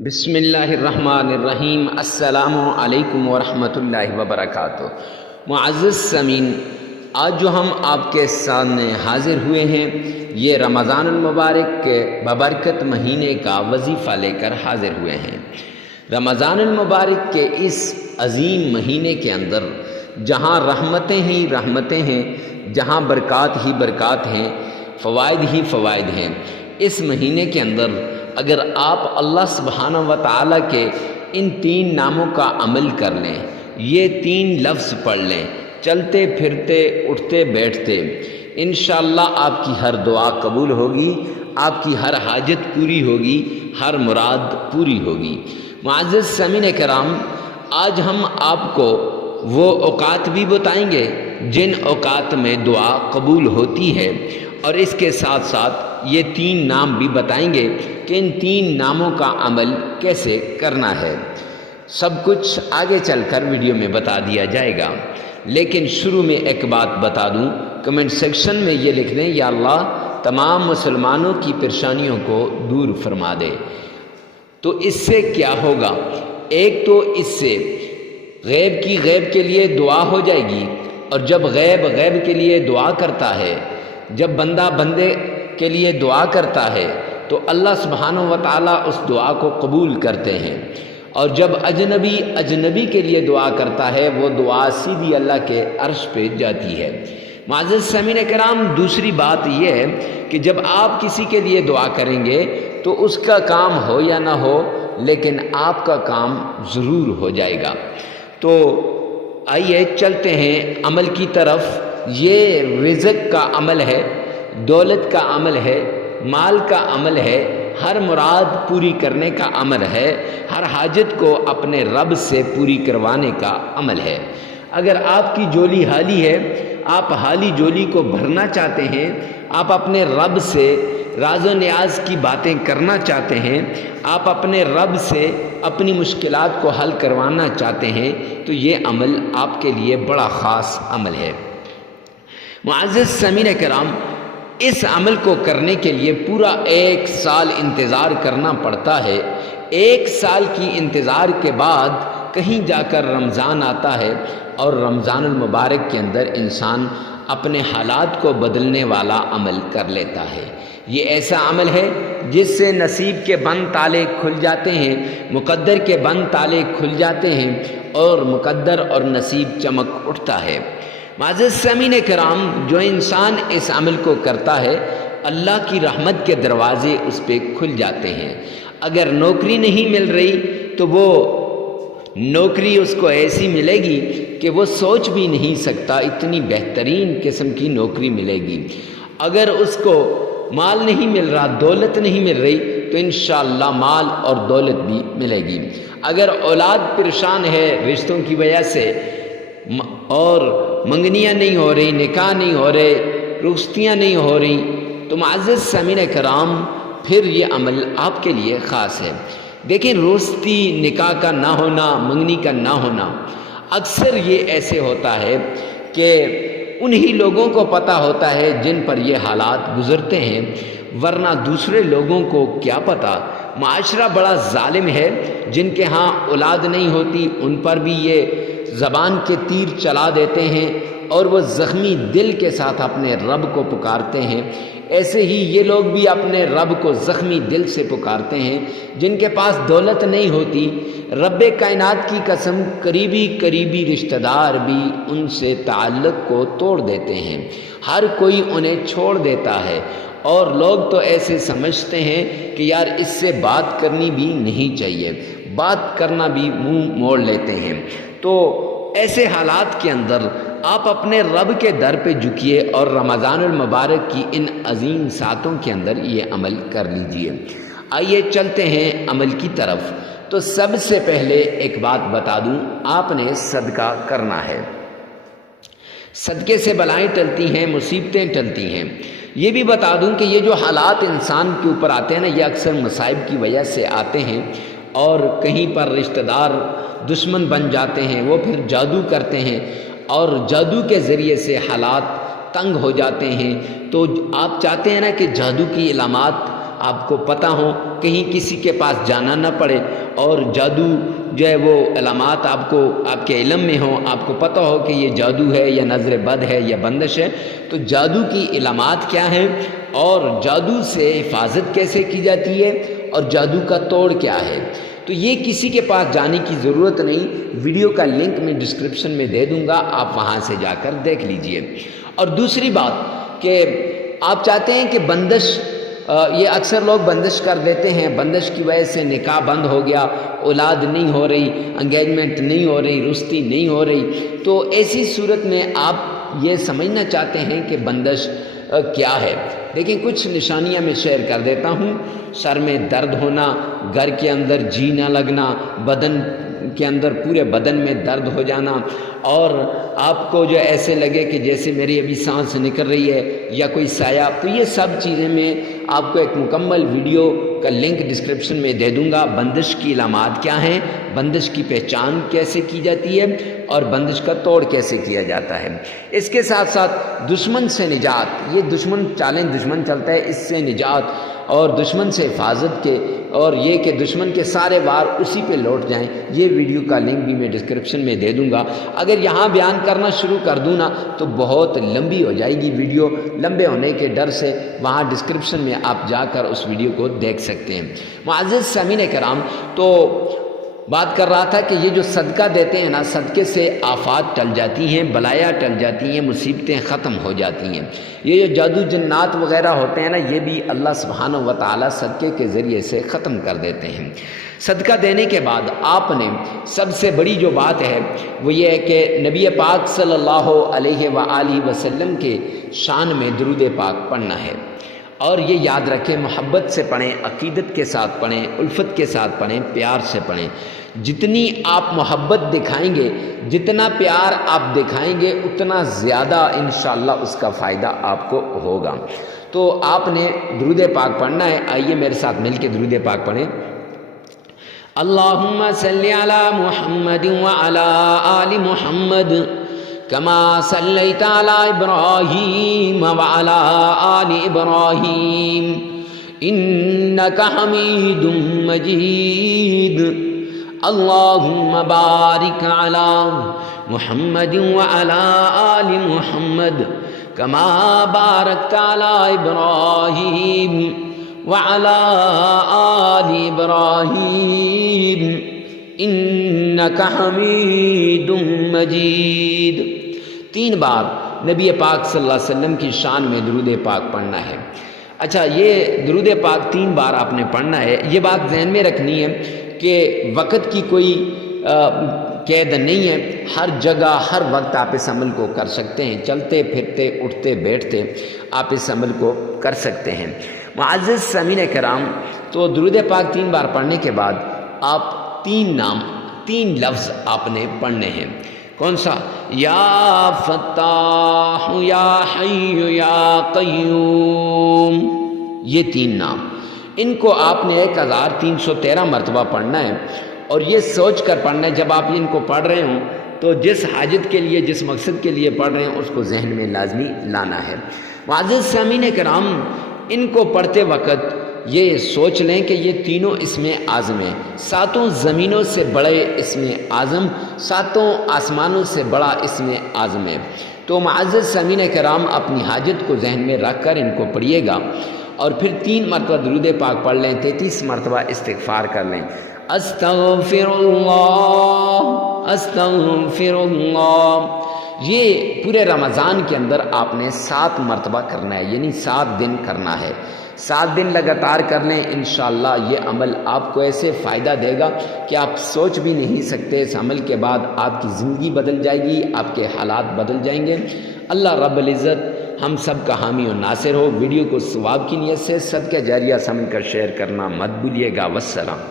بسم اللہ الرحمن الرحیم۔ السلام علیکم ورحمۃ اللہ وبرکاتہ۔ معزز سامعین، آج جو ہم آپ کے سامنے حاضر ہوئے ہیں یہ رمضان المبارک کے ببرکت مہینے کا وظیفہ لے کر حاضر ہوئے ہیں۔ رمضان المبارک کے اس عظیم مہینے کے اندر جہاں رحمتیں ہی رحمتیں ہیں، جہاں برکات ہی برکات ہیں، فوائد ہی فوائد ہیں، اس مہینے کے اندر اگر آپ اللہ سبحانہ و تعالیٰ کے ان 3 ناموں کا عمل کر لیں، یہ 3 لفظ پڑھ لیں، چلتے پھرتے اٹھتے بیٹھتے، انشاءاللہ آپ کی ہر دعا قبول ہوگی، آپ کی ہر حاجت پوری ہوگی، ہر مراد پوری ہوگی۔ معزز سامعین کرام، آج ہم آپ کو وہ اوقات بھی بتائیں گے جن اوقات میں دعا قبول ہوتی ہے، اور اس کے ساتھ ساتھ یہ 3 نام بھی بتائیں گے کہ ان 3 ناموں کا عمل کیسے کرنا ہے۔ سب کچھ آگے چل کر ویڈیو میں بتا دیا جائے گا، لیکن شروع میں ایک بات بتا دوں، کمنٹ سیکشن میں یہ لکھ دیں، یا اللہ تمام مسلمانوں کی پریشانیوں کو دور فرما دے۔ تو اس سے کیا ہوگا؟ ایک تو اس سے غیب کے لیے دعا ہو جائے گی، اور جب غیب کے لیے دعا کرتا ہے، جب بندہ بندے کے لیے دعا کرتا ہے تو اللہ سبحانہ و تعالیٰ اس دعا کو قبول کرتے ہیں، اور جب اجنبی کے لیے دعا کرتا ہے وہ دعا سیدھی اللہ کے عرش پہ جاتی ہے۔ معزز سامعین کرام، دوسری بات یہ ہے کہ جب آپ کسی کے لیے دعا کریں گے تو اس کا کام ہو یا نہ ہو، لیکن آپ کا کام ضرور ہو جائے گا۔ تو آئیے چلتے ہیں عمل کی طرف۔ یہ رزق کا عمل ہے، دولت کا عمل ہے، مال کا عمل ہے، ہر مراد پوری کرنے کا عمل ہے، ہر حاجت کو اپنے رب سے پوری کروانے کا عمل ہے۔ اگر آپ کی جولی خالی ہے، آپ خالی جولی کو بھرنا چاہتے ہیں، آپ اپنے رب سے راز و نیاز کی باتیں کرنا چاہتے ہیں، آپ اپنے رب سے اپنی مشکلات کو حل کروانا چاہتے ہیں، تو یہ عمل آپ کے لیے بڑا خاص عمل ہے۔ معزز سامعین کرام، اس عمل کو کرنے کے لیے پورا 1 سال انتظار کرنا پڑتا ہے۔ 1 سال کی انتظار کے بعد کہیں جا کر رمضان آتا ہے، اور رمضان المبارک کے اندر انسان اپنے حالات کو بدلنے والا عمل کر لیتا ہے۔ یہ ایسا عمل ہے جس سے نصیب کے بند تالے کھل جاتے ہیں، مقدر کے بند تالے کھل جاتے ہیں، اور مقدر اور نصیب چمک اٹھتا ہے۔ معزز سامعین کرام، جو انسان اس عمل کو کرتا ہے، اللہ کی رحمت کے دروازے اس پہ کھل جاتے ہیں۔ اگر نوکری نہیں مل رہی تو وہ نوکری اس کو ایسی ملے گی کہ وہ سوچ بھی نہیں سکتا، اتنی بہترین قسم کی نوکری ملے گی۔ اگر اس کو مال نہیں مل رہا، دولت نہیں مل رہی، تو انشاءاللہ مال اور دولت بھی ملے گی۔ اگر اولاد پریشان ہے رشتوں کی وجہ سے، اور منگنیاں نہیں ہو رہی، نکاح نہیں ہو رہے، رخصتیاں نہیں ہو رہی، تو معزز سامعین کرام پھر یہ عمل آپ کے لیے خاص ہے۔ دیکھیں، رخصتی، نکاح کا نہ ہونا، منگنی کا نہ ہونا، اکثر یہ ایسے ہوتا ہے کہ انہی لوگوں کو پتہ ہوتا ہے جن پر یہ حالات گزرتے ہیں، ورنہ دوسرے لوگوں کو کیا پتہ۔ معاشرہ بڑا ظالم ہے، جن کے ہاں اولاد نہیں ہوتی ان پر بھی یہ زبان کے تیر چلا دیتے ہیں، اور وہ زخمی دل کے ساتھ اپنے رب کو پکارتے ہیں۔ ایسے ہی یہ لوگ بھی اپنے رب کو زخمی دل سے پکارتے ہیں۔ جن کے پاس دولت نہیں ہوتی، رب کائنات کی قسم، قریبی رشتہ دار بھی ان سے تعلق کو توڑ دیتے ہیں، ہر کوئی انہیں چھوڑ دیتا ہے، اور لوگ تو ایسے سمجھتے ہیں کہ یار اس سے بات کرنی بھی نہیں چاہیے، بات کرنا بھی منہ موڑ لیتے ہیں۔ تو ایسے حالات کے اندر آپ اپنے رب کے در پہ جھکیے، اور رمضان المبارک کی ان عظیم ساعتوں کے اندر یہ عمل کر لیجئے۔ آئیے چلتے ہیں عمل کی طرف۔ تو سب سے پہلے ایک بات بتا دوں، آپ نے صدقہ کرنا ہے۔ صدقے سے بلائیں ٹلتی ہیں، مصیبتیں ٹلتی ہیں۔ یہ بھی بتا دوں کہ یہ جو حالات انسان کے اوپر آتے ہیں نا، یہ اکثر مصائب کی وجہ سے آتے ہیں، اور کہیں پر رشتہ دار دشمن بن جاتے ہیں، وہ پھر جادو کرتے ہیں، اور جادو کے ذریعے سے حالات تنگ ہو جاتے ہیں۔ تو آپ چاہتے ہیں نا کہ جادو کی علامات آپ کو پتہ ہو، کہیں کسی کے پاس جانا نہ پڑے، اور جادو جو ہے وہ علامات آپ کے علم میں ہوں، آپ کو پتہ ہو کہ یہ جادو ہے یا نظر بد ہے یا بندش ہے، تو جادو کی علامات کیا ہیں اور جادو سے حفاظت کیسے کی جاتی ہے اور جادو کا توڑ کیا ہے، تو یہ کسی کے پاس جانے کی ضرورت نہیں۔ ویڈیو کا لنک میں ڈسکرپشن میں دے دوں گا، آپ وہاں سے جا کر دیکھ لیجئے۔ اور دوسری بات کہ آپ چاہتے ہیں کہ بندش، یہ اکثر لوگ بندش کر دیتے ہیں، بندش کی وجہ سے نکاح بند ہو گیا، اولاد نہیں ہو رہی، انگیجمنٹ نہیں ہو رہی، رشتی نہیں ہو رہی، تو ایسی صورت میں آپ یہ سمجھنا چاہتے ہیں کہ بندش کیا ہے۔ دیکھیں کچھ نشانیاں میں شیئر کر دیتا ہوں۔ سر میں درد ہونا، گھر کے اندر جی نہ لگنا، بدن کے اندر پورے بدن میں درد ہو جانا، اور آپ کو جو ایسے لگے کہ جیسے میری ابھی سانس نکل رہی ہے یا کوئی سایہ، تو یہ سب چیزیں میں آپ کو ایک مکمل ویڈیو کا لنک ڈسکرپشن میں دے دوں گا۔ بندش کی علامات کیا ہیں، بندش کی پہچان کیسے کی جاتی ہے اور بندش کا توڑ کیسے کیا جاتا ہے۔ اس کے ساتھ ساتھ دشمن سے نجات، یہ دشمن چلتا ہے، اس سے نجات اور دشمن سے حفاظت کے، اور یہ کہ دشمن کے سارے وار اسی پہ لوٹ جائیں، یہ ویڈیو کا لنک بھی میں ڈسکرپشن میں دے دوں گا۔ اگر یہاں بیان کرنا شروع کر دوں نا تو بہت لمبی ہو جائے گی ویڈیو، لمبے ہونے کے ڈر سے وہاں ڈسکرپشن میں آپ جا کر اس ویڈیو کو دیکھ سکتے ہیں۔ معزز سامعین کرام، تو بات کر رہا تھا کہ یہ جو صدقہ دیتے ہیں نا، صدقے سے آفات ٹل جاتی ہیں، بلایا ٹل جاتی ہیں، مصیبتیں ختم ہو جاتی ہیں۔ یہ جو جادو جنات وغیرہ ہوتے ہیں نا، یہ بھی اللہ سبحانہ و تعالیٰ صدقے کے ذریعے سے ختم کر دیتے ہیں۔ صدقہ دینے کے بعد آپ نے سب سے بڑی جو بات ہے وہ یہ ہے کہ نبی پاک صلی اللہ علیہ وآلہ وسلم کے شان میں درود پاک پڑھنا ہے، اور یہ یاد رکھیں محبت سے پڑھیں، عقیدت کے ساتھ پڑھیں، الفت کے ساتھ پڑھیں، پیار سے پڑھیں۔ جتنی آپ محبت دکھائیں گے، جتنا پیار آپ دکھائیں گے، اتنا زیادہ انشاءاللہ اس کا فائدہ آپ کو ہوگا۔ تو آپ نے درود پاک پڑھنا ہے۔ آئیے میرے ساتھ مل کے درود پاک پڑھیں۔ اللہم صلی علی محمد وعلی آل محمد کما صلیت علی ابراہیم وعلی آل ابراہیم انک حمید مجید۔ اللہم بارک علی محمد وعلی آل محمد کما بارکت علی ابراہیم وعلی آل ابراہیم انک حمید مجید۔ 3 بار نبی پاک صلی اللہ علیہ وسلم کی شان میں درود پاک پڑھنا ہے۔ اچھا، یہ درود پاک 3 بار آپ نے پڑھنا ہے۔ یہ بات ذہن میں رکھنی ہے کہ وقت کی کوئی قید نہیں ہے، ہر جگہ ہر وقت آپ اس عمل کو کر سکتے ہیں، چلتے پھرتے اٹھتے بیٹھتے آپ اس عمل کو کر سکتے ہیں۔ معزز سامعین کرام، تو درود پاک 3 بار پڑھنے کے بعد آپ 3 لفظ آپ نے پڑھنے ہیں۔ کون سا؟ یا فتاح یا حی یا قیوم، یہ 3 نام، ان کو آپ نے 1313 مرتبہ پڑھنا ہے، اور یہ سوچ کر پڑھنا ہے جب آپ ان کو پڑھ رہے ہوں تو جس حاجت کے لیے، جس مقصد کے لیے پڑھ رہے ہیں اس کو ذہن میں لازمی لانا ہے۔ معزز سامعین کرام، ان کو پڑھتے وقت یہ سوچ لیں کہ یہ تینوں اسم اعظم ہیں، 7 زمینوں سے بڑے اسم اعظم، 7 آسمانوں سے بڑا اسم اعظم ہے۔ تو معزز سامعین کرام، اپنی حاجت کو ذہن میں رکھ کر ان کو پڑھیے گا، اور پھر 3 مرتبہ درود پاک پڑھ لیں، 33 مرتبہ استغفار کر لیں۔ استغفر اللہ استغفر اللہ، یہ پورے رمضان کے اندر آپ نے 7 مرتبہ کرنا ہے، یعنی 7 دن کرنا ہے۔ 7 دن لگاتار کر لیں، انشاءاللہ یہ عمل آپ کو ایسے فائدہ دے گا کہ آپ سوچ بھی نہیں سکتے۔ اس عمل کے بعد آپ کی زندگی بدل جائے گی، آپ کے حالات بدل جائیں گے۔ اللہ رب العزت ہم سب کا حامی و ناصر ہو۔ ویڈیو کو ثواب کی نیت سے صدقہ جاریہ سمجھ کر شیئر کرنا مت بھولیے گا۔ والسلام۔